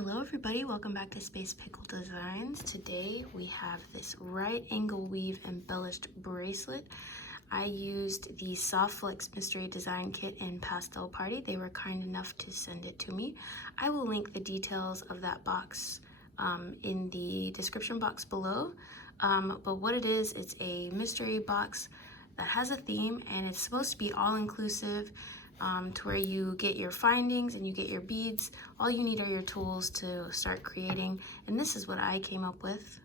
Hello everybody, welcome back to Space Pickle Designs. Today we have this right angle weave embellished bracelet. I used the Soft Flex Mystery Design Kit in Pastel Party. They were kind enough to send it to me. I will link the details of that box in the description box below. But what it is, it's a mystery box that has a theme and it's supposed to be all-inclusive. To where you get your findings and you get your beads. All you need are your tools to start creating, and this is what I came up with.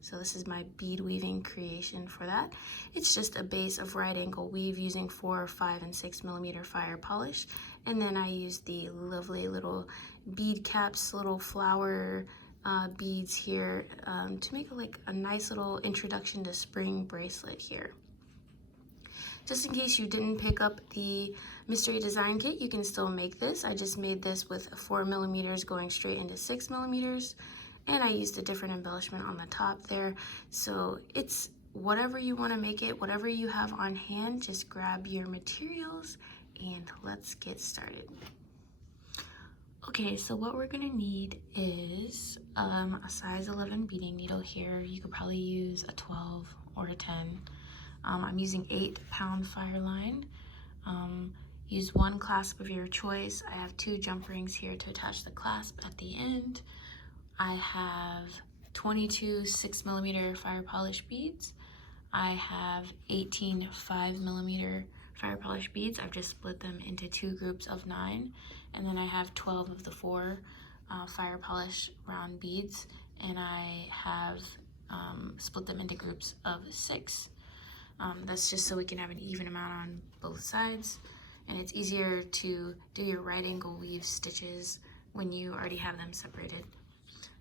So this is my bead weaving creation for that. It's just a base of right angle weave using 4, 5, and 6 millimeter fire polish, and then I used the lovely little bead caps, little flower beads here to make like a nice little introduction to spring bracelet here. Just in case you didn't pick up the mystery design kit, you can still make this. I just made this with 4 millimeters going straight into 6 millimeters, and I used a different embellishment on the top there. So it's whatever you want to make it, whatever you have on hand, just grab your materials and let's get started. Okay, so what we're gonna need is a size 11 beading needle here. You could probably use a 12 or a 10. I'm using 8-pound Fireline. Use one clasp of your choice. I have 2 jump rings here to attach the clasp at the end. I have 22 6 millimeter fire polish beads. I have 18 5 millimeter fire polish beads. I've just split them into 2 groups of 9. And then I have 12 of the 4 fire polish round beads. And I have split them into groups of 6. That's just so we can have an even amount on both sides, and it's easier to do your right angle weave stitches when you already have them separated.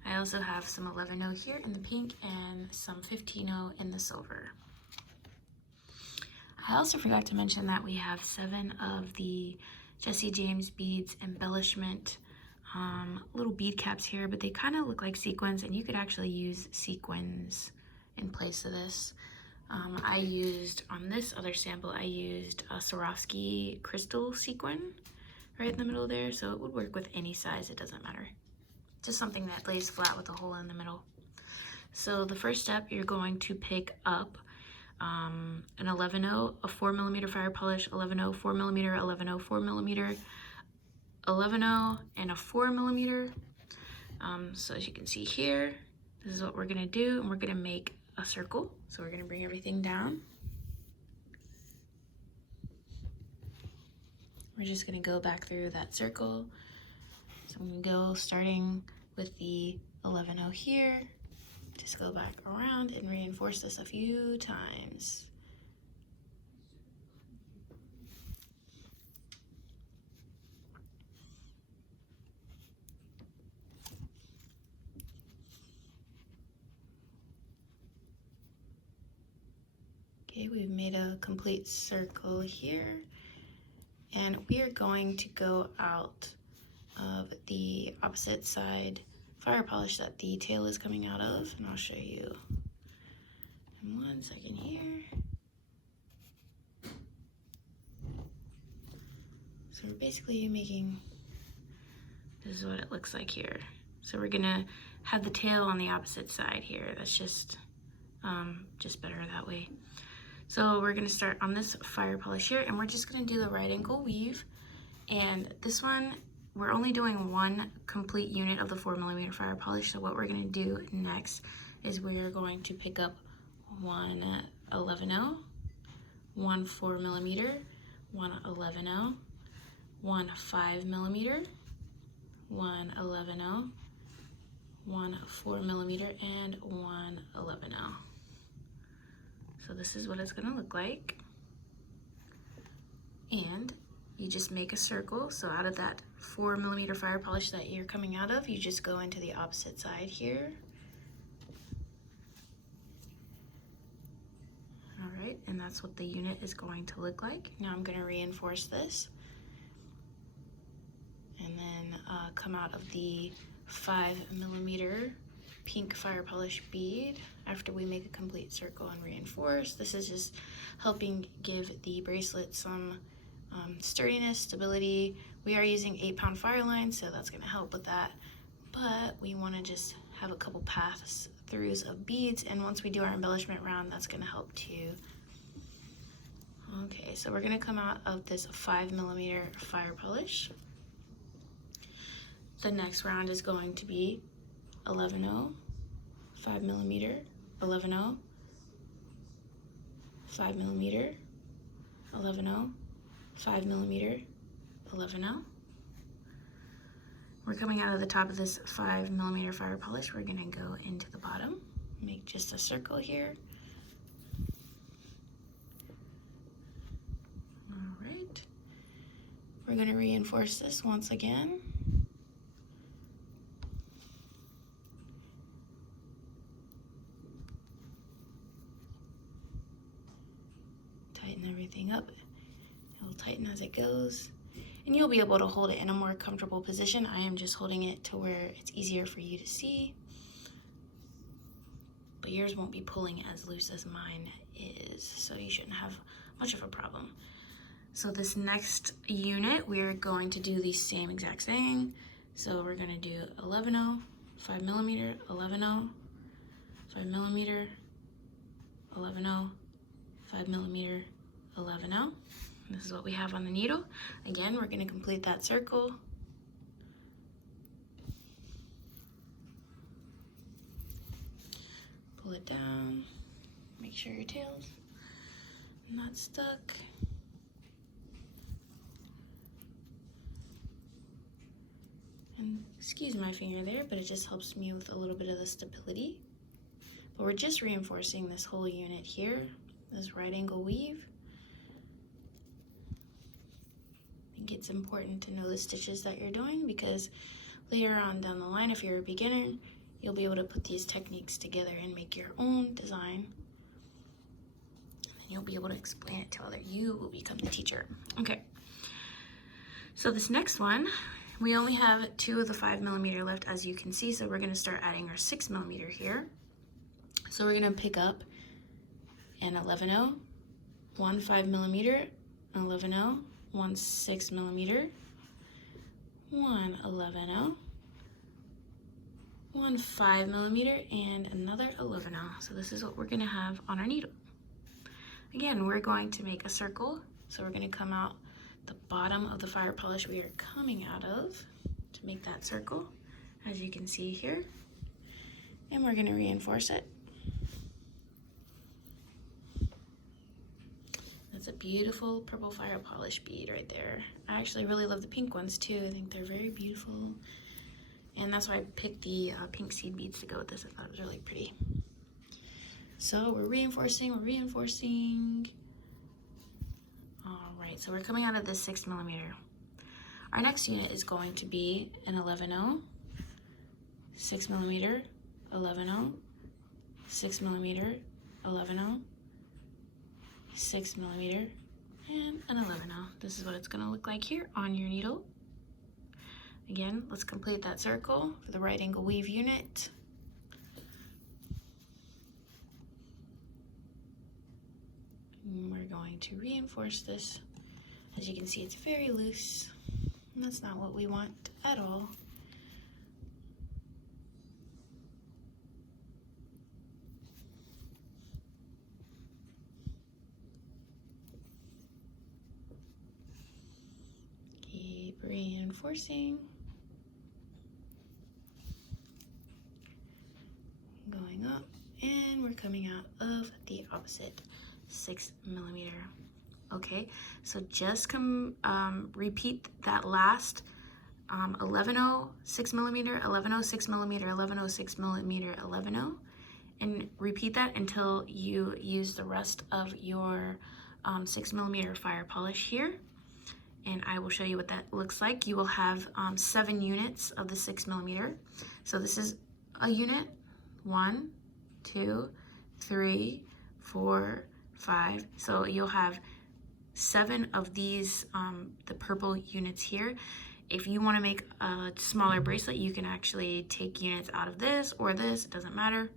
I also have some 11-0 here in the pink and some 15-0 in the silver. I also forgot to mention that we have 7 of the Jesse James Beads Embellishment little bead caps here, but they kind of look like sequins, and you could actually use sequins in place of this. I used, on this other sample, I used a Swarovski crystal sequin right in the middle there, so it would work with any size, it doesn't matter. Just something that lays flat with a hole in the middle. So the first step, you're going to pick up an 11-0, a 4 millimeter fire polish, 11-0, 4 millimeter, 11-0, 4 millimeter, 11-0, and a 4 millimeter. So as you can see here, this is what we're gonna do, and we're gonna make a circle. So we're going to bring everything down. We're just going to go back through that circle. So I'm going to go starting with the 11-0 here. Just go back around and reinforce this a few times. Okay, we've made a complete circle here, and we are going to go out of the opposite side fire polish that the tail is coming out of, and I'll show you in 1 second here. So we're basically making, this is what it looks like here. So we're gonna have the tail on the opposite side here. That's just better that way. So we're gonna start on this fire polish here, and we're just gonna do the right angle weave. And this one, we're only doing 1 complete unit of the 4 millimeter fire polish. So what we're gonna do next is we're going to pick up 1 11-0, 1 4 millimeter, 1 11-0, 1 5 millimeter, 1 11-0, 1 4 millimeter, and 1 11-0. So this is what it's gonna look like. And you just make a circle. So out of that 4 millimeter fire polish that you're coming out of, you just go into the opposite side here. All right, and that's what the unit is going to look like. Now I'm gonna reinforce this. And then come out of the 5 millimeter pink fire polish bead after we make a complete circle and reinforce. This is just helping give the bracelet some sturdiness, stability. We are using 8-pound Fireline, so that's going to help with that. but we want to just have a couple pass throughs of beads, and once we do our embellishment round, that's going to help too. Okay, so we're going to come out of this 5mm fire polish. The next round is going to be 11-0, 5mm, 11-0, 5mm, 11-0, 5mm, 11-0. We're coming out of the top of this 5mm fire polish. We're gonna go into the bottom, make just a circle here. All right. We're gonna reinforce this once again. Tighten everything up. It'll tighten as it goes. And you'll be able to hold it in a more comfortable position. I am just holding it to where it's easier for you to see. But yours won't be pulling as loose as mine is, so you shouldn't have much of a problem. So this next unit, we're going to do the same exact thing. So we're gonna do 11-0, 5mm, 11-0, 5mm, 11-0, 5mm, 11-0. This is what we have on the needle. Again, we're going to complete that circle. Pull it down. Make sure your tail's not stuck. And excuse my finger there, but it just helps me with a little bit of the stability. But we're just reinforcing this whole unit here, this right angle weave. I think it's important to know the stitches that you're doing, because later on down the line, if you're a beginner, you'll be able to put these techniques together and make your own design. And then you'll be able to explain it to others. You will become the teacher. Okay. So this next one, we only have 2 of the 5mm left, as you can see. So we're going to start adding our 6mm here. So we're going to pick up an 11-0, 1 5mm, 11-0, 1 6mm, 1 11-0, 1 5mm, and another 11-0. So this is what we're going to have on our needle. Again, we're going to make a circle. So we're going to come out the bottom of the fire polish we are coming out of to make that circle, as you can see here. And we're going to reinforce it. That's a beautiful purple fire polish bead right there. I actually really love the pink ones too. I think they're very beautiful. And that's why I picked the pink seed beads to go with this. I thought it was really pretty. So we're reinforcing, All right, so we're coming out of this 6mm. Our next unit is going to be an 11-0, 6mm, 11-0, 6mm, 11-0, 6mm, and an 11-0. This is what it's going to look like here on your needle. Again, let's complete that circle for the right angle weave unit. And we're going to reinforce this. As you can see, it's very loose, and that's not what we want at all. Keep reinforcing. Going up, and we're coming out of the opposite 6mm. Okay, so just repeat that last 11-0, 6mm, 11-0, 6mm, 11-0, 6mm, 11-0, and repeat that until you use the rest of your 6mm fire polish here. And I will show you what that looks like. You will have 7 units of the 6mm. So this is a unit, 1, 2, 3, 4, 5. So you'll have 7 of these, the purple units here. If you want to make a smaller bracelet, you can actually take units out of this or this, it doesn't matter.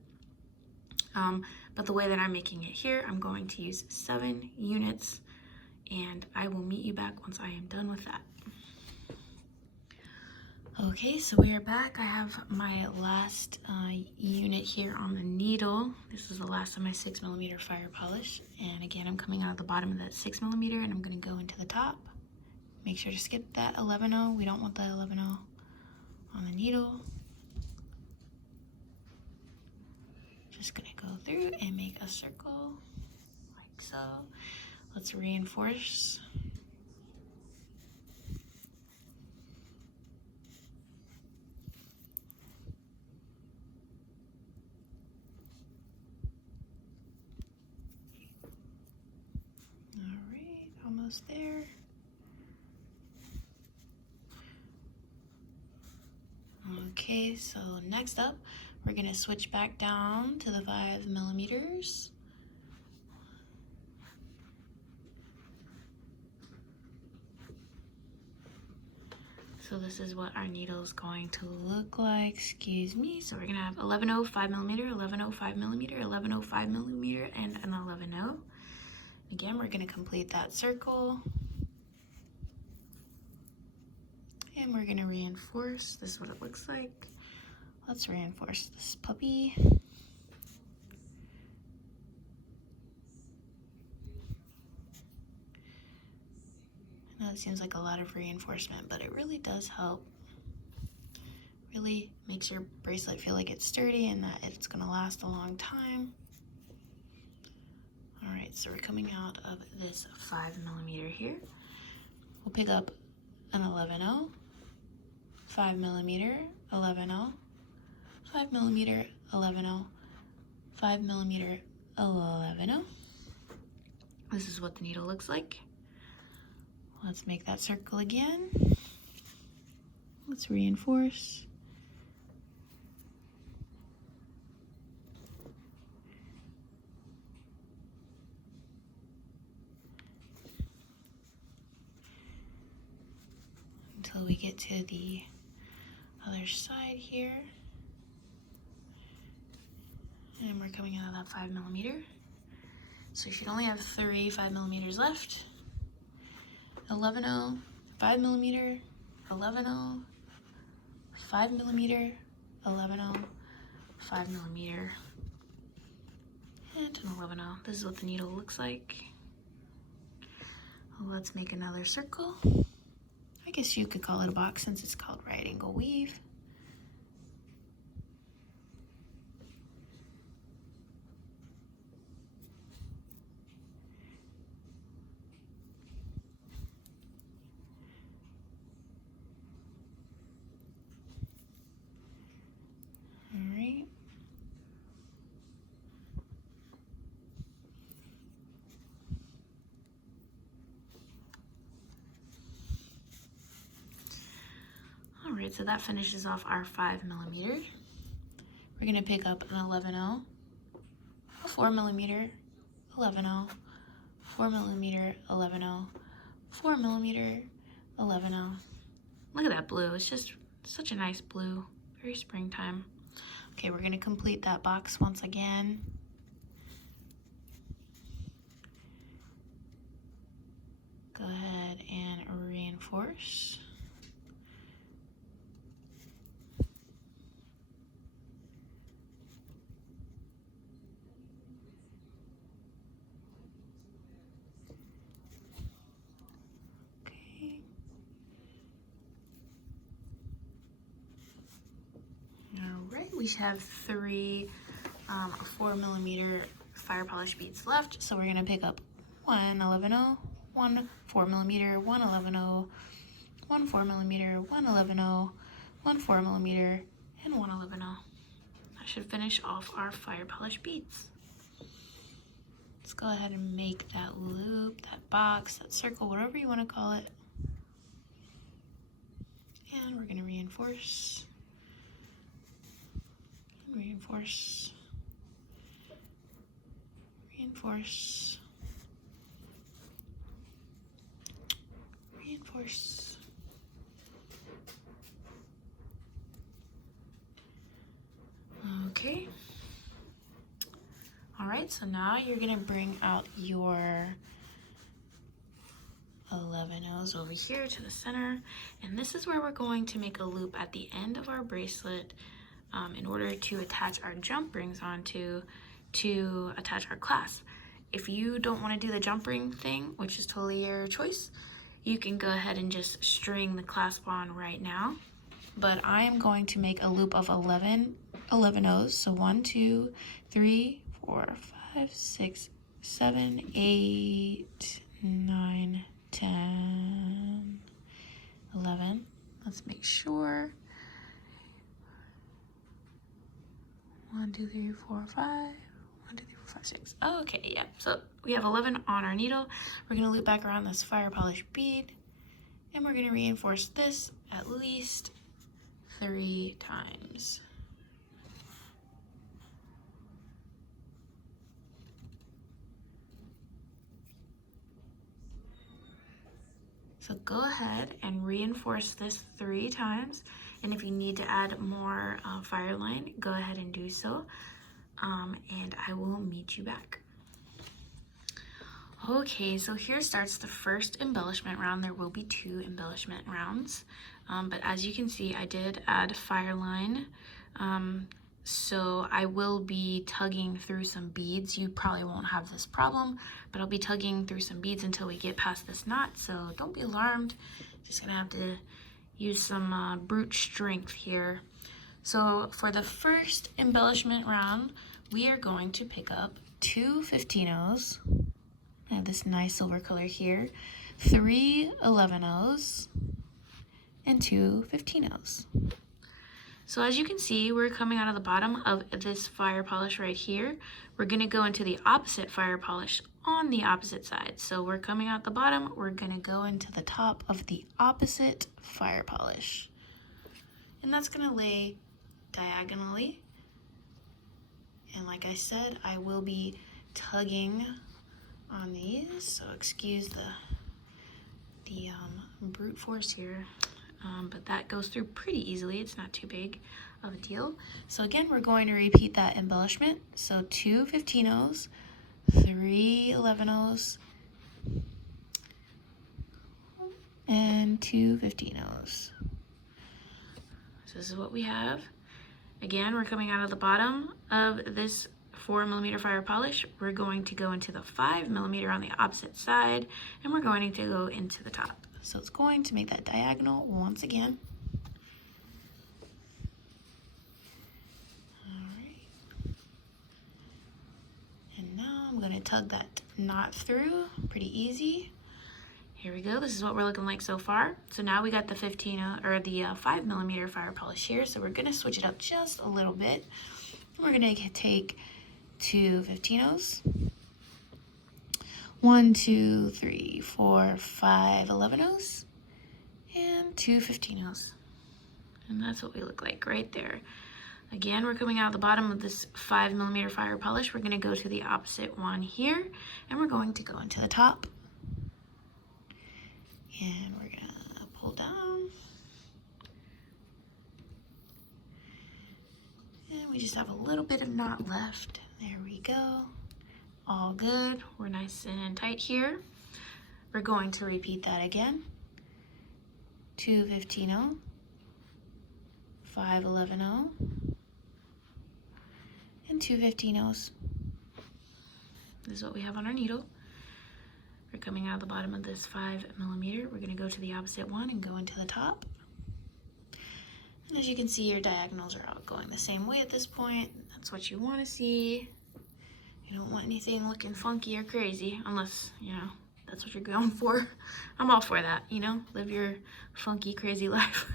But the way that I'm making it here, I'm going to use 7 units, and I will meet you back once I am done with that. Okay, so we are back. I have my last unit here on the needle. This is the last of my 6mm fire polish. And again, I'm coming out of the bottom of that 6mm and I'm going to go into the top. Make sure to skip that 11-0. We don't want the 11-0 on the needle. Just going to go through and make a circle like so. Let's reinforce. Almost there. Okay, so next up, we're gonna switch back down to the 5mm. So this is what our needle is going to look like, excuse me. So we're gonna have 11-0, 5mm, 11-0, 5mm, 11-0, 5mm, and an 11-0. Again, we're gonna complete that circle. And we're gonna reinforce. This is what it looks like. Let's reinforce this puppy. I know it seems like a lot of reinforcement, but it really does help. Really makes your bracelet feel like it's sturdy and that it's gonna last a long time. All right, so we're coming out of this 5mm here. We'll pick up an 11-0, 5mm, 11-0, 5mm, 11-0, 5mm, 11-0. This is what the needle looks like. Let's make that circle again. Let's reinforce. Until we get to the other side here. And we're coming out of that 5mm. So you should only have 3 5mm left. 11-0, 5mm, 11-0, 5mm, 11-0, 5mm, and an 11-0. This is what the needle looks like. Let's make another circle. I guess you could call it a box since it's called right angle weave. Alright. Alright, so that finishes off our 5mm. We're going to pick up an 11-0, a 4mm, 11-0, 4mm, 11-0, 4mm, 11-0. Look at that blue. It's just such a nice blue. Very springtime. Okay, we're going to complete that box once again. Go ahead and reinforce. Okay. Alright, we have 3 4mm fire polish beads left, so we're going to pick up one 11-0, one 4mm, one 11-0, one 4mm, one 11-0, one 4mm, and one 11-0. That should finish off our fire polish beads. Let's go ahead and make that loop, that box, that circle, whatever you want to call it. And we're going to reinforce. Reinforce. Reinforce. Reinforce. Okay. All right, so now you're gonna bring out your 11 O's over here to the center, and this is where we're going to make a loop at the end of our bracelet in order to attach our jump rings onto to attach our clasp. If you don't want to do the jump ring thing, which is totally your choice, you can go ahead and just string the clasp on right now. But I am going to make a loop of 11 O's. So 1, 2, 3, 4, 5, 6, 7, 8, 9, 10, 11. Let's make sure. 1, 2, 3, 4, 5. 1, 2, 3, 4, 5, 6. Oh, okay, yeah. So we have 11 on our needle. We're going to loop back around this fire polished bead, and we're going to reinforce this at least 3 times. So go ahead and reinforce this 3 times, and if you need to add more Fireline, go ahead and do so, and I will meet you back. Okay, so here starts the first embellishment round. There will be 2 embellishment rounds, but as you can see, I did add Fireline, so I will be tugging through some beads. You probably won't have this problem, but I'll be tugging through some beads until we get past this knot, so don't be alarmed. Just gonna have to use some brute strength here. So for the first embellishment round, we are going to pick up 2 15-O's. I have this nice silver color here, 3 11-O's, and 2 15-O's. So as you can see, we're coming out of the bottom of this fire polish right here. We're gonna go into the opposite fire polish on the opposite side. So we're coming out the bottom, we're gonna go into the top of the opposite fire polish. And that's gonna lay diagonally. And like I said, I will be tugging on these, so excuse the brute force here. But that goes through pretty easily. It's not too big of a deal. So again, we're going to repeat that embellishment. So 2 15-O's, 3 11-O's, and 2 15-O's. So this is what we have. Again, we're coming out of the bottom of this 4mm fire polish. We're going to go into the 5mm on the opposite side, and we're going to go into the top. So it's going to make that diagonal once again. All right. And now I'm going to tug that knot through. Pretty easy. Here we go. This is what we're looking like so far. So now we got the 5mm fire polish here. So we're going to switch it up just a little bit. We're going to take 2 15-O's. 1, 2, 3, 4, 5 11-O's, and 2 15-O's. And that's what we look like right there. Again, we're coming out of the bottom of this 5mm fire polish. We're going to go to the opposite one here, and we're going to go into the top. And we're going to pull down. And we just have a little bit of knot left. There we go. All good. We're nice and tight here. We're going to repeat that again. 2 15-O, 5 11-O, and 2 15-O's. This is what we have on our needle. We're coming out of the bottom of this 5mm. We're going to go to the opposite one and go into the top. And as you can see, your diagonals are all going the same way at this point. That's what you want to see. You don't want anything looking funky or crazy, unless, you know, that's what you're going for. I'm all for that, you know, live your funky, crazy life.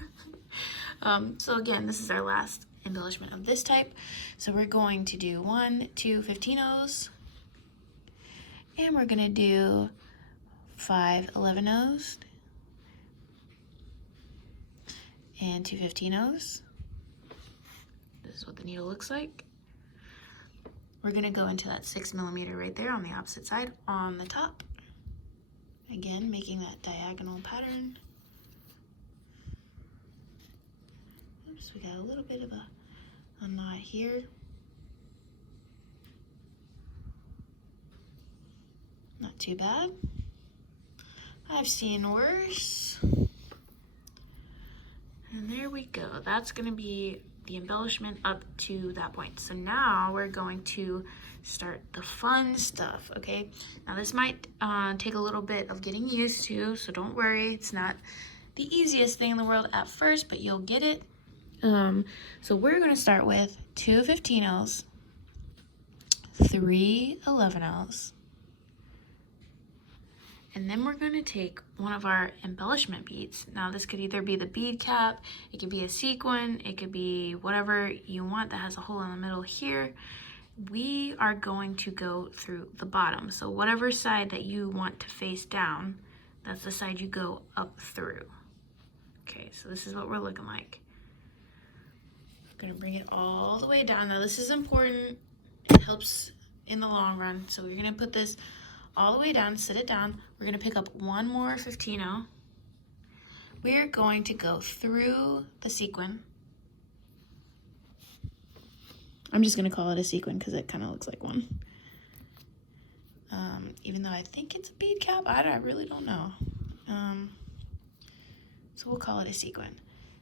So again, this is our last embellishment of this type. So we're going to do 1, 2 15-O's, and we're gonna do 5 11-O's, and 2 15-O's. This is what the needle looks like. We're gonna go into that 6mm right there on the opposite side on the top. Again, making that diagonal pattern. Oops, we got a little bit of a knot here. Not too bad. I've seen worse. And there we go. That's gonna be the embellishment up to that point. So now we're going to start the fun stuff, okay? Now this might take a little bit of getting used to, so don't worry. It's not the easiest thing in the world at first, but you'll get it. So we're gonna start with 2 15-ohs, 3 11-ohs, and then we're gonna take one of our embellishment beads. Now this could either be the bead cap, it could be a sequin, it could be whatever you want that has a hole in the middle here. We are going to go through the bottom. So whatever side that you want to face down, that's the side you go up through. Okay, so this is what we're looking like. We're gonna bring it all the way down. Now this is important, it helps in the long run. So we're gonna put this all the way down, sit it down. We're gonna pick up one more 15-oh. We're going to go through the sequin. I'm just gonna call it a sequin because it kind of looks like one. Even though I think it's a bead cap, I really don't know. So we'll call it a sequin.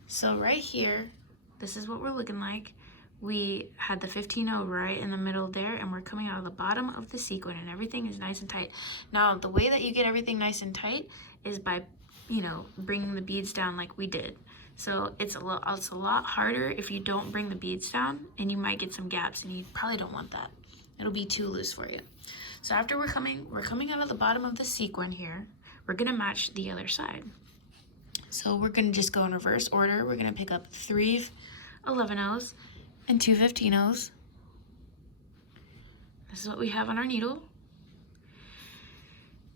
So right here, this is what we're looking like. We had the 15-oh right in the middle there, and we're coming out of the bottom of the sequin, and everything is nice and tight. Now, the way that you get everything nice and tight is by, bringing the beads down like we did. So it's a lot harder if you don't bring the beads down, and you might get some gaps, and you probably don't want that. It'll be too loose for you. So after we're coming out of the bottom of the sequin here, we're gonna match the other side. So we're gonna just go in reverse order. We're gonna pick up 3 11-ohs and 2 15-ohs. This is what we have on our needle.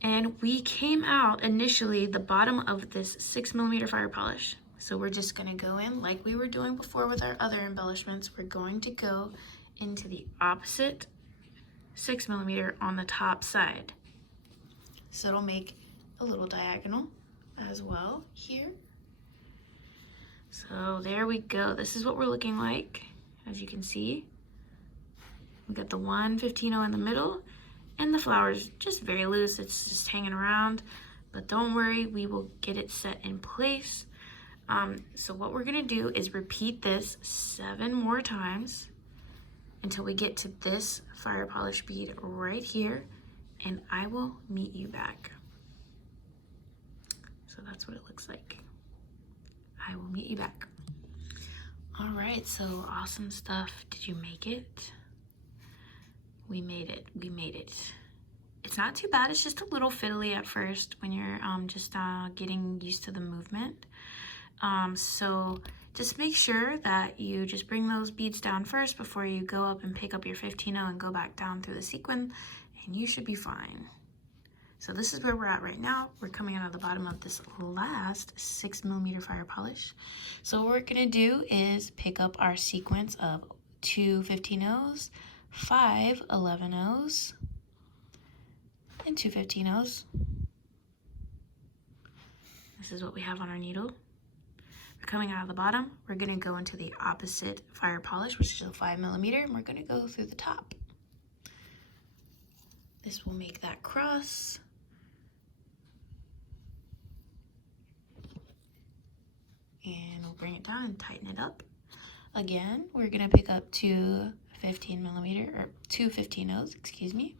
And we came out initially the bottom of this 6mm fire polish. So we're just gonna go in like we were doing before with our other embellishments. We're going to go into the opposite 6mm on the top side. So it'll make a little diagonal as well here. So there we go. This is what we're looking like. As you can see, we got the 1 15-oh in the middle, and the flower's just very loose. It's just hanging around, but don't worry, we will get it set in place. So what we're gonna do is repeat this 7 more times until we get to this fire polish bead right here, and I will meet you back. So that's what it looks like. I will meet you back. All right, so awesome stuff. Did you make it? We made it. We made it. It's not too bad. It's just a little fiddly at first when you're just getting used to the movement. So just make sure that you just bring those beads down first before you go up and pick up your 15-oh and go back down through the sequin, and you should be fine. So this is where we're at right now. We're coming out of the bottom of this last 6mm fire polish. So what we're gonna do is pick up our sequence of 2 15-ohs, 5 11-ohs, and 2 15-ohs. This is what we have on our needle. We're coming out of the bottom. We're gonna go into the opposite fire polish, which is a 5mm, and we're gonna go through the top. This will make that cross. And we'll bring it down and tighten it up. Again, we're gonna pick up 2 15mm, or 2 15-ohs, excuse me.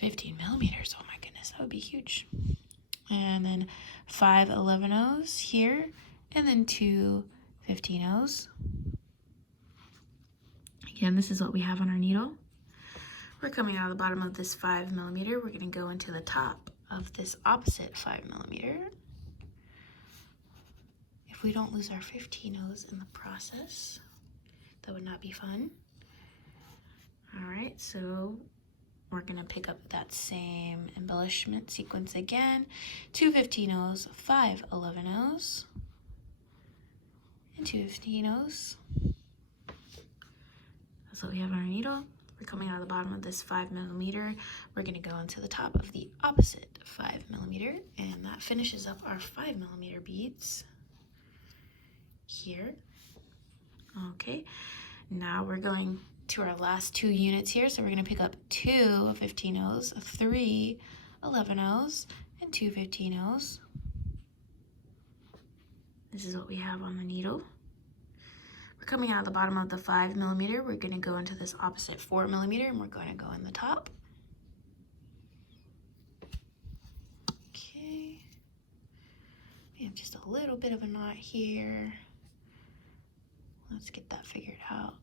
15mm, oh my goodness, that would be huge. And then 5 11-ohs here, and then 2 15-ohs. Again, this is what we have on our needle. We're coming out of the bottom of this 5mm. We're gonna go into the top of this opposite 5mm. If we don't lose our 15-ohs in the process, that would not be fun. All right, so we're gonna pick up that same embellishment sequence again. 2 15-ohs, 5 11-ohs, and 2 15-ohs. That's what we have on our needle. We're coming out of the bottom of this 5mm. We're gonna go into the top of the opposite 5mm, and that finishes up our 5mm beads here. Okay, now we're going to our last 2 units here. So we're gonna pick up 2 15-ohs, 3 11-ohs, and and 2 15-0s. This is what we have on the needle. We're coming out of the bottom of the 5mm. We're going to go into this opposite 4mm, and we're going to go in the top. Okay. We have just a little bit of a knot here. Let's get that figured out.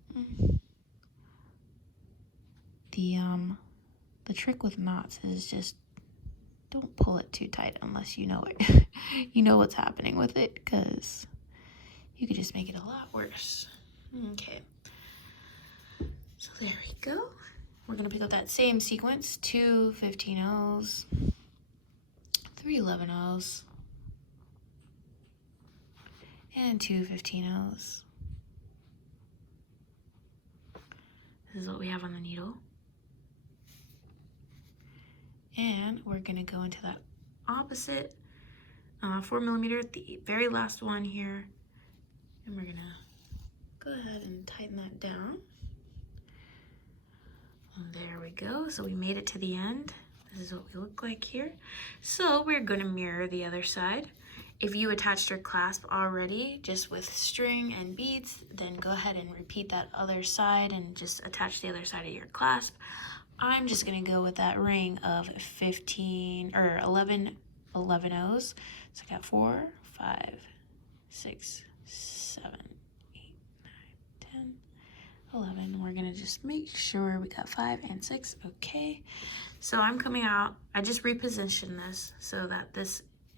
The trick with knots is just don't pull it too tight unless you know it. You know what's happening with it, because you could just make it a lot worse. Okay. So there we go. We're gonna pick up that same sequence, 2 15-0s, 3 11-0s, and 2 15-0s. This is what we have on the needle. And we're gonna go into that opposite 4mm, the very last one here. And we're gonna go ahead and tighten that down. And there we go. So we made it to the end. This is what we look like here. So we're gonna mirror the other side. If you attached your clasp already, just with string and beads, then go ahead and repeat that other side and just attach the other side of your clasp. I'm just gonna go with that ring of 11 11-0s. So I got 4, 5, 6, 7, 8, 9, 10, 11. We're gonna just make sure we got 5 and 6. Okay. So I'm coming out. I just repositioned this so that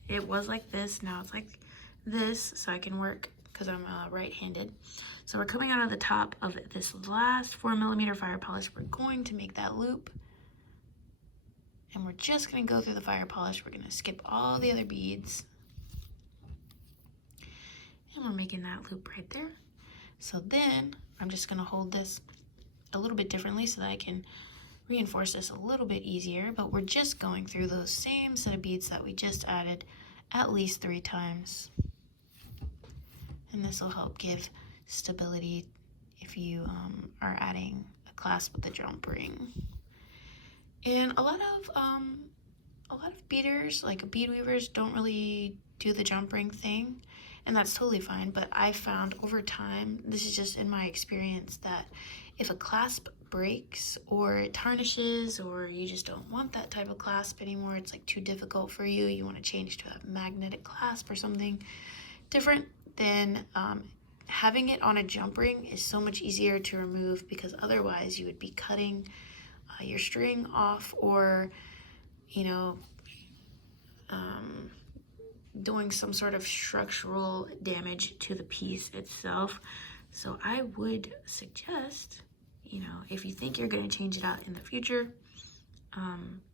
it was like this. Now it's like this, so I can work because I'm right-handed. So we're coming out of the top of this last 4mm fire polish. We're going to make that loop, and we're just going to go through the fire polish. We're going to skip all the other beads, and we're making that loop right there. So then I'm just going to hold this a little bit differently so that I can reinforce this a little bit easier, but we're just going through those same set of beads that we just added at least 3 times. And this will help give stability if you are adding a clasp with a jump ring. And a lot of beaders, like bead weavers, don't really do the jump ring thing, and that's totally fine. But I found over time, this is just in my experience, that if a clasp breaks or it tarnishes, or you just don't want that type of clasp anymore, it's like too difficult for you, you want to change to a magnetic clasp or something different, then having it on a jump ring is so much easier to remove, because otherwise you would be cutting your string off, or doing some sort of structural damage to the piece itself. So I would suggest, if you think you're going to change it out in the future,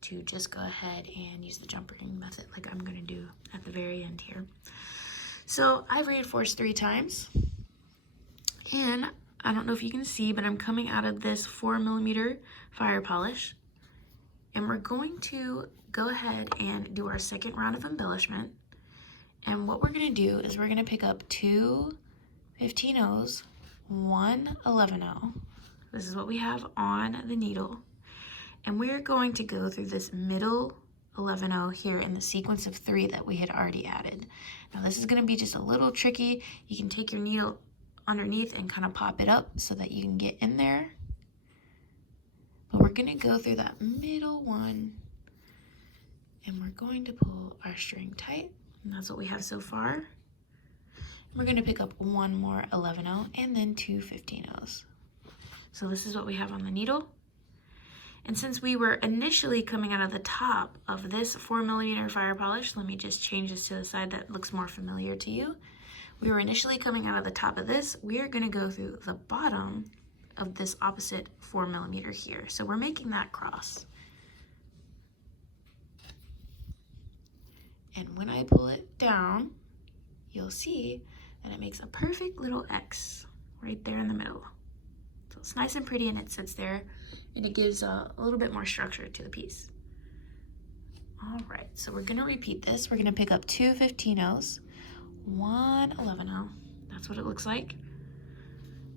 to just go ahead and use the jump ring method like I'm going to do at the very end here. So I've reinforced 3 times, and I don't know if you can see, but I'm coming out of this 4mm fire polish, and we're going to go ahead and do our second round of embellishment. And what we're going to do is we're going to pick up 2 15-0s, 1 11-0. This is what we have on the needle, and we're going to go through this middle 11-0 here in the sequence of 3 that we had already added. Now this is going to be just a little tricky. You can take your needle underneath and kind of pop it up so that you can get in there. But we're going to go through that middle one, and we're going to pull our string tight, and that's what we have so far. We're going to pick up 1 more 11-0 and then 2 15-0s. So this is what we have on the needle. And since we were initially coming out of the top of this 4mm fire polish, let me just change this to the side that looks more familiar to you. We were initially coming out of the top of this. We are going to go through the bottom of this opposite 4mm here. So we're making that cross. And when I pull it down, you'll see that it makes a perfect little X right there in the middle. So it's nice and pretty, and it sits there, and it gives a little bit more structure to the piece. All right, so we're gonna repeat this. We're gonna pick up 2 15-0s, 1 11-0. That's what it looks like.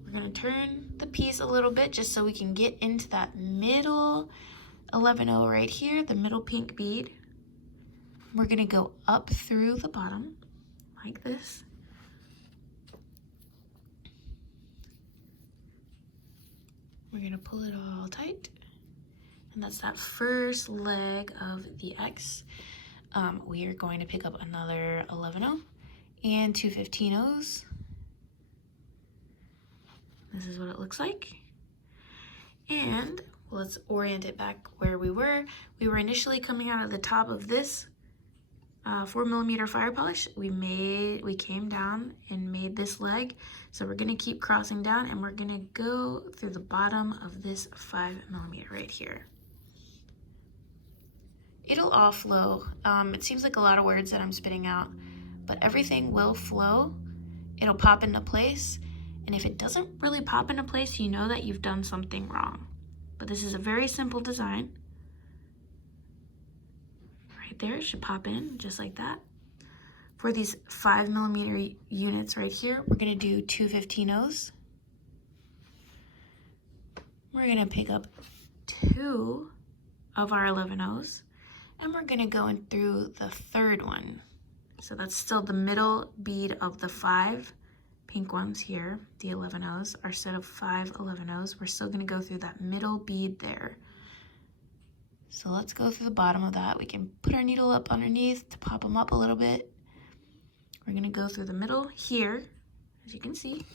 We're gonna turn the piece a little bit just so we can get into that middle 11-0 right here, the middle pink bead. We're gonna go up through the bottom like this. We're gonna pull it all tight. And that's that first leg of the X. We are going to pick up another 11-0 and 2 15-0s. This is what it looks like. And let's orient it back where we were. We were initially coming out of the top of this 4mm fire polish. We came down and made this leg. So we're gonna keep crossing down and we're gonna go through the bottom of this 5mm right here. It'll all flow. It seems like a lot of words that I'm spitting out, but everything will flow. It'll pop into place. And if it doesn't really pop into place, you know that you've done something wrong. But this is a very simple design. Right there, it should pop in just like that. For these 5mm units right here, we're gonna do 2 15-0s. We're gonna pick up 2 of our 11-0s, and we're gonna go in through the third one. So that's still the middle bead of the 5 pink ones here, the 11-0s, our set of 5 11-0s. We're still gonna go through that middle bead there. So let's go through the bottom of that. We can put our needle up underneath to pop them up a little bit. We're gonna go through the middle here, as you can see.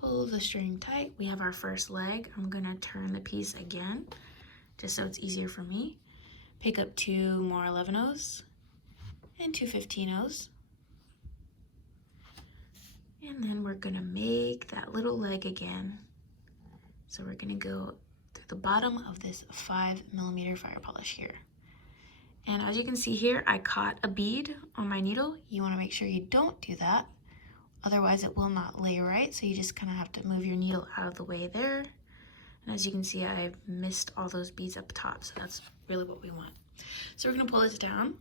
Pull the string tight. We have our first leg. I'm gonna turn the piece again, just so it's easier for me. Pick up 2 more 11-0s and 2 15-0s. And then we're gonna make that little leg again. So we're gonna go through the bottom of this 5mm fire polish here. And as you can see here, I caught a bead on my needle. You wanna make sure you don't do that. Otherwise it will not lay right. So you just kind of have to move your needle out of the way there. And as you can see, I've missed all those beads up top. So that's really what we want. So we're gonna pull this down,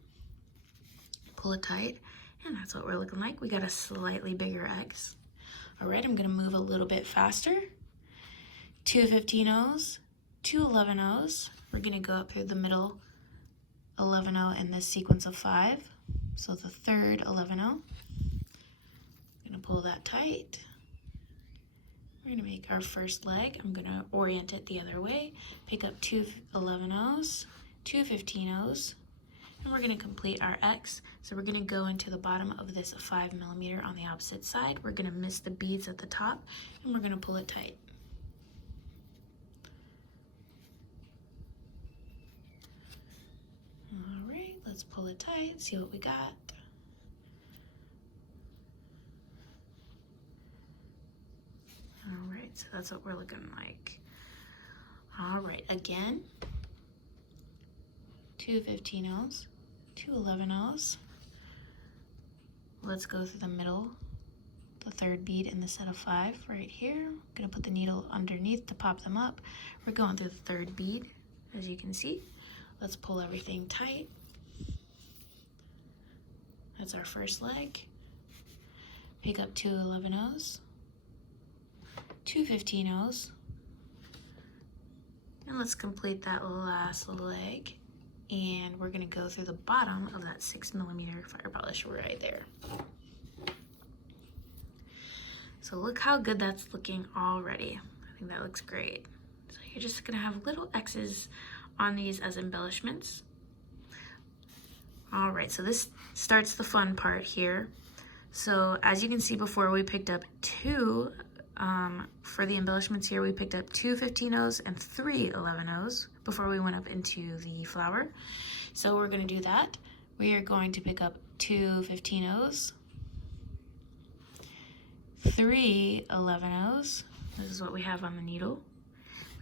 pull it tight, and that's what we're looking like. We got a slightly bigger X. All right, I'm gonna move a little bit faster. 2 15-0s, 2 11-0s. We're gonna go up through the middle 11-0 in this sequence of 5. So the third 11-0. Gonna pull that tight. We're gonna make our first leg. I'm gonna orient it the other way. Pick up 2 11-0s, 2 15-0s, and we're gonna complete our X. So we're gonna go into the bottom of this 5mm on the opposite side. We're gonna miss the beads at the top, and we're gonna pull it tight. All right, let's pull it tight, see what we got. All right, so that's what we're looking like. All right, again, 2 15-0s, 2 11-0s. Let's go through the middle, the third bead in the set of 5 right here. I'm gonna put the needle underneath to pop them up. We're going through the third bead, as you can see. Let's pull everything tight. That's our first leg. Pick up 2 11-0s, 2 15-0s, and let's complete that last leg. And we're gonna go through the bottom of that 6mm fire polish right there. So look how good that's looking already. I think that looks great. So you're just gonna have little X's on these as embellishments. All right, so this starts the fun part here. So as you can see before, we picked up 2, for the embellishments here, we picked up 2 15-0s and 3 11-0s before we went up into the flower. So we're gonna do that. We are going to pick up 2 15-0s, 3 11-0s. This is what we have on the needle.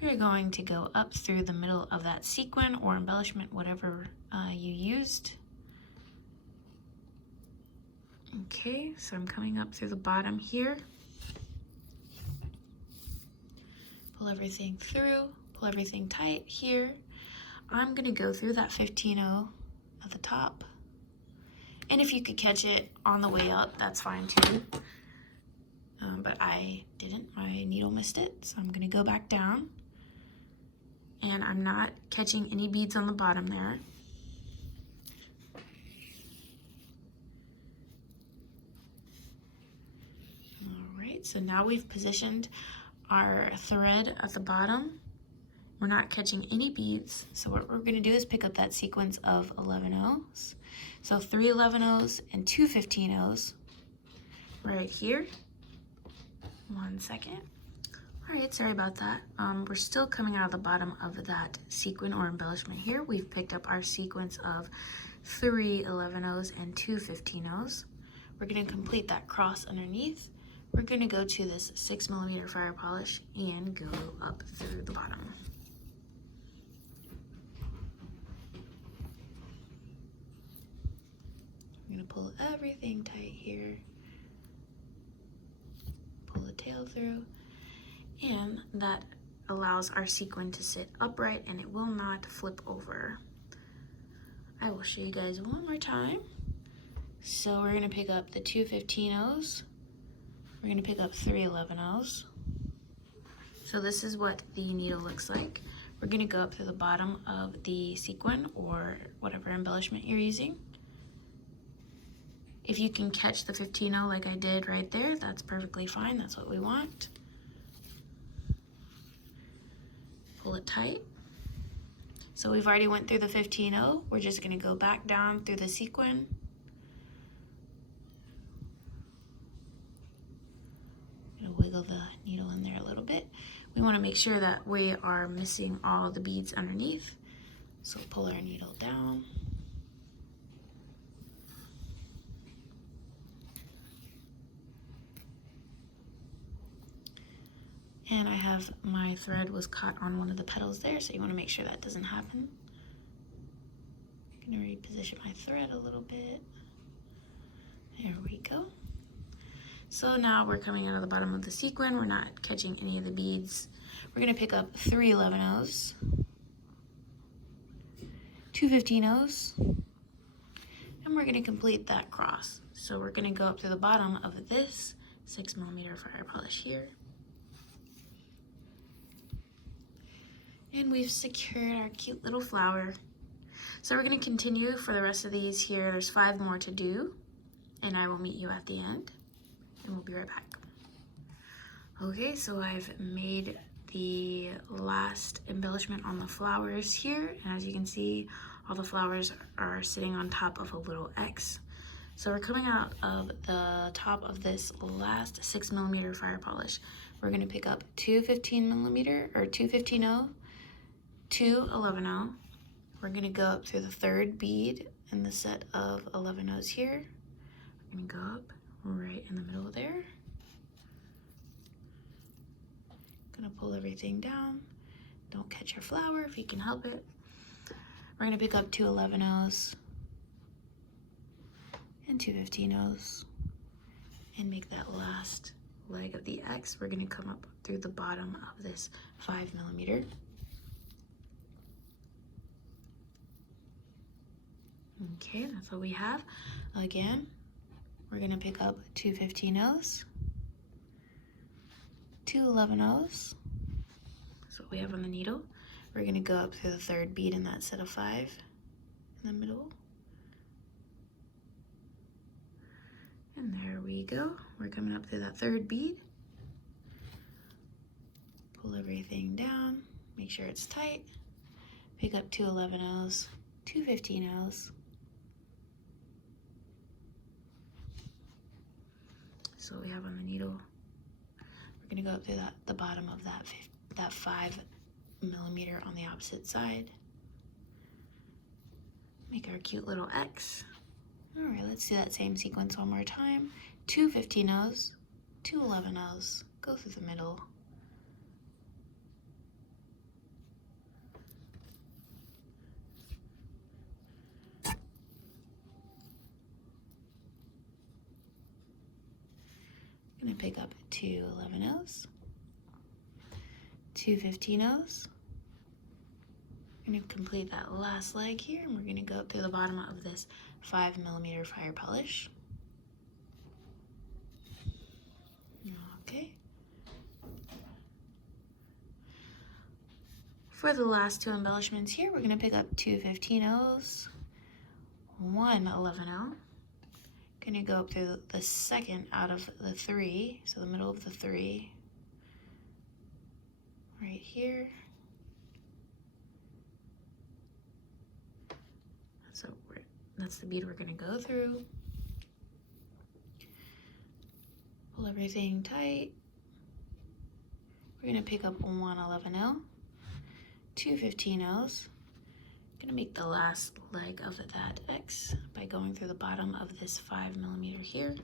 We're going to go up through the middle of that sequin or embellishment, whatever you used. Okay, so I'm coming up through the bottom here. Pull everything through, pull everything tight here. I'm gonna go through that 15-0 at the top. And if you could catch it on the way up, that's fine too. But I didn't, my needle missed it. So I'm gonna go back down. and I'm not catching any beads on the bottom there. All right, so now we've positioned our thread at the bottom. We're not catching any beads, so what we're gonna do is pick up that sequence of 11 O's. So 3 11 O's and 2 15 O's right here. 1 second. All right, sorry about that. We're still coming out of the bottom of that sequin or embellishment here. We've picked up our sequence of 3 11 O's and 2 15 O's. We're gonna complete that cross underneath. We're gonna go to this 6mm fire polish and go up through the bottom. I'm gonna pull everything tight here. Pull the tail through, and that allows our sequin to sit upright and it will not flip over. I will show you guys one more time. So we're gonna pick up the 2 15 O's. We're gonna pick up 3 11 O's. So this is what the needle looks like. We're gonna go up to the bottom of the sequin or whatever embellishment you're using. If you can catch the 15-0 like I did right there, that's perfectly fine. That's what we want. Pull it tight. So we've already went through the 15-0. We're just gonna go back down through the sequin. Gonna wiggle the needle in there a little bit. We wanna make sure that we are missing all the beads underneath. So pull our needle down. And I have my thread was caught on one of the petals there, so you want to make sure that doesn't happen. I'm going to reposition my thread a little bit. There we go. So now we're coming out of the bottom of the sequin. We're not catching any of the beads. We're going to pick up 3 11 O's, 2 15 O's, and we're going to complete that cross. So we're going to go up to the bottom of this 6mm fire polish here. And we've secured our cute little flower. So we're going to continue for the rest of these here. There's 5 more to do, and I will meet you at the end, and we'll be right back. Okay, so I've made the last embellishment on the flowers here, and as you can see, all the flowers are sitting on top of a little X. So we're coming out of the top of this last 6mm fire polish. We're going to pick up 2 15mm or 2 15-0, 2 11-0. We're going to go up through the 3rd bead in the set of 11-0s here. We're going to go up right in the middle there. Going to pull everything down. Don't catch your flower if you can help it. We're going to pick up 2 11-0s and 2 15-0s and make that last leg of the X. We're going to come up through the bottom of this 5mm. Okay, that's what we have. Again, we're going to pick up 2 15-0s, 2 11-0s. That's what we have on the needle. We're going to go up through the 3rd bead in that set of 5 in the middle. And there we go. We're coming up through that 3rd bead. Pull everything down. Make sure it's tight. Pick up 2 11-0s, 2 15-0s. So we have on the needle. We're going to go up through the bottom of that 5mm on the opposite side. Make our cute little X. All right, let's do that same sequence one more time. 2 15-0s, 2 11-0s, go through the middle. I'm gonna pick up 2 11-0s, 2 15-0s. We're gonna complete that last leg here, and we're gonna go up through the bottom of this 5mm fire polish. Okay. For the last two embellishments here, we're gonna pick up two 15-0s, one 11-0. Gonna go up through the second out of the three, so the middle of the three, right here. So that's the bead we're gonna go through. Pull everything tight. We're gonna pick up one 11-0, two 15-0s. Gonna make the last leg of that X by going through the bottom of this 5mm here.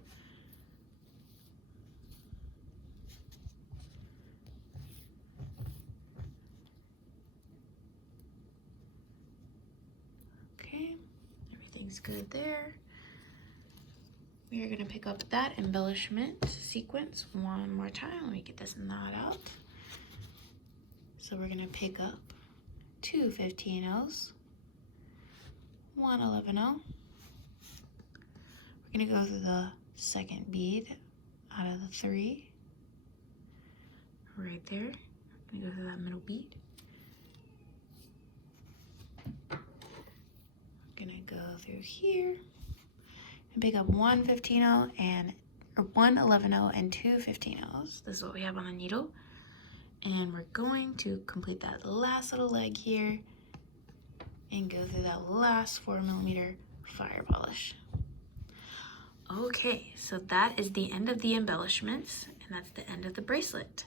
Okay, everything's good there. We are gonna pick up that embellishment sequence one more time. Let me get this knot out. So we're gonna pick up two 15-0s, one 11-0. We're gonna go through the second bead out of the three, right there. I'm gonna go through that middle bead. I'm gonna go through here and pick up one 15-0 or one 11-0 and two 15-0s. This is what we have on the needle. And we're going to complete that last little leg here and go through that last 4mm fire polish. Okay, so that is the end of the embellishments, and that's the end of the bracelet.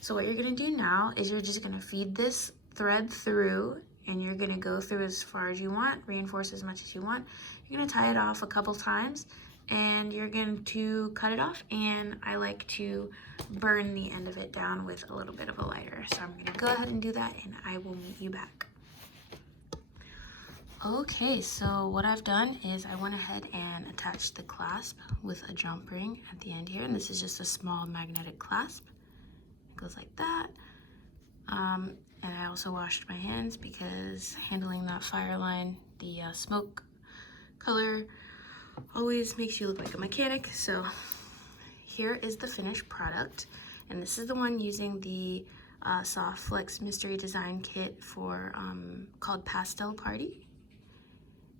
So what you're gonna do now is you're just gonna feed this thread through, and you're gonna go through as far as you want, reinforce as much as you want. You're gonna tie it off a couple times, and you're going to cut it off, and I like to burn the end of it down with a little bit of a lighter. So I'm gonna go ahead and do that, and I will meet you back. Okay, so what I've done is I went ahead and attached the clasp with a jump ring at the end here, and this is just a small magnetic clasp. It goes like that. And I also washed my hands because handling that Fireline, the smoke color, always makes you look like a mechanic. So here is the finished product, and this is the one using the Soft Flex Mystery Design Kit for called Pastel Party.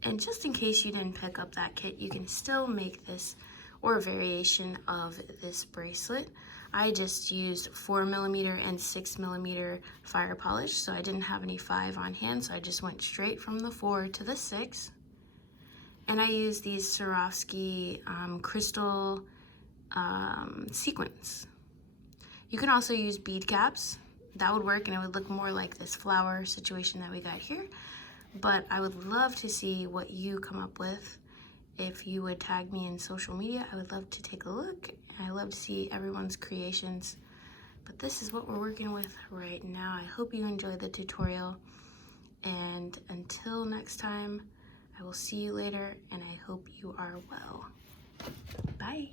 And just in case you didn't pick up that kit, you can still make this or a variation of this bracelet. I just used 4mm and 6mm fire polish, so I didn't have any 5 on hand, so I just went straight from the 4 to the 6. And I used these Swarovski crystal sequins. You can also use bead caps. That would work, and it would look more like this flower situation that we got here. But I would love to see what you come up with. If you would tag me in social media, I would love to take a look. I love to see everyone's creations. But this is what we're working with right now. I hope you enjoyed the tutorial. And until next time, I will see you later, and I hope you are well. Bye.